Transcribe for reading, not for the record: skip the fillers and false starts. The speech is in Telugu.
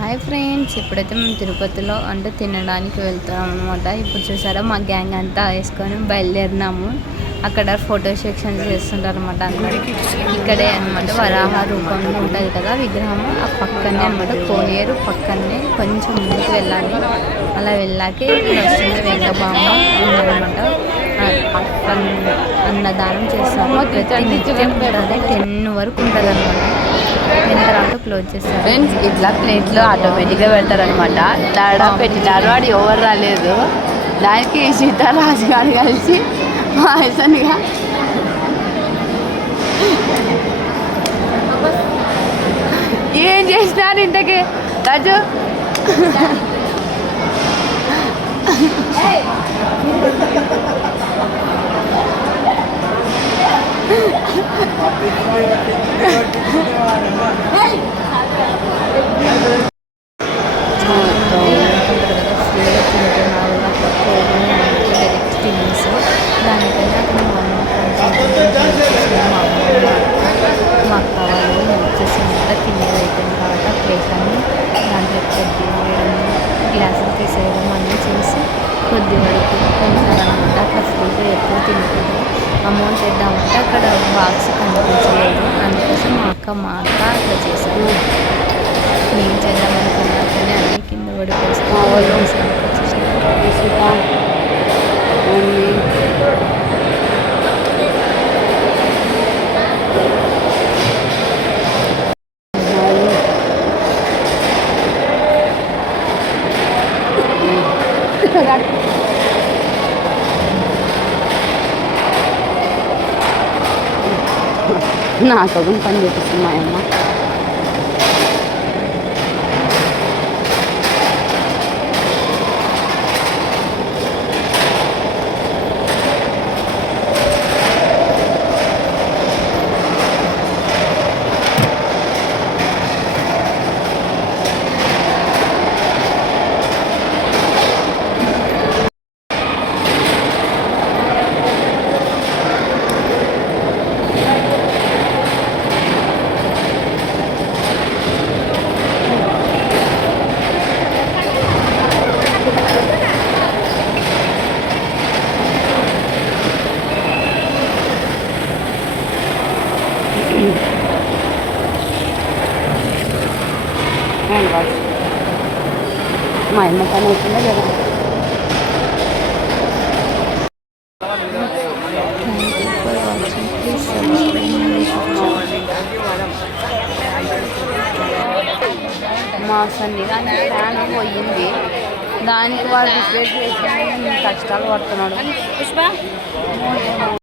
హాయ్ ఫ్రెండ్స్, ఇప్పుడైతే మేము తిరుపతిలో అంటే తినడానికి వెళ్తున్నాం అనమాట. ఇప్పుడు చూసారా మా గ్యాంగ్ అంతా వేసుకొని బయలుదేరినాము. అక్కడ ఫోటో సెక్షన్స్ చేస్తుంటారు అనమాట. అందరికి ఇక్కడే అనమాట వరాహ రూపంలో ఉంటుంది కదా విగ్రహం, ఆ పక్కనే అనమాట. కోనేరు పక్కనే కొంచెం ముందుకు వెళ్ళాలి. అలా వెళ్ళాకే ఇక్కడ వస్తుంది వెంకబామ అనమాట. అన్నదానం చేస్తాము. ప్రతి నిత్యం ఉంటుంది, 10 వరకు ఉంటుంది అనమాట. 10 తర్వాత క్లోజ్ చేస్తారు ఫ్రెండ్స్. ఇట్లా ప్లేట్లో ఆటోమేటిక్గా పెడతారనమాట. దాడ పెట్టినారు, వాడు ఎవరు రాలేదు. దానికి సీతారాజు గారు కలిసి పాయసనిగా ఏం చేసినారు ఇంతకి రాజు. దానికైనా మా అక్క వాళ్ళు వచ్చేసినట్టు తినేది అయిపోయిన తర్వాత ప్లేట్ అని దాంట్లో కొద్ది వేయడం, గ్లాసులు తీసేయడం అన్నీ చేసి కొద్ది వరకు కొంటారనమాట. అట్లా ఫ్రీగా ఎప్పుడు తినకూడదు. అమౌంట్ వేద్దామంటే అక్కడ బాక్స్ కనిపించలేదు. అందుకోసం మా అక్క అట్లా చేశాను. నేను చేద్దామనుకున్నా కానీ అన్నీ కింద పడిపోయి నాకు పని చేపిస్తుంది మా అమ్మ. మా అమ్మ పని అవుతుందా కదా. మా సన్నిగా ఫ్యాన్ పోయింది, దానికి వాడు రిపేర్ చేసి కష్టాలు పడుతున్నాడు.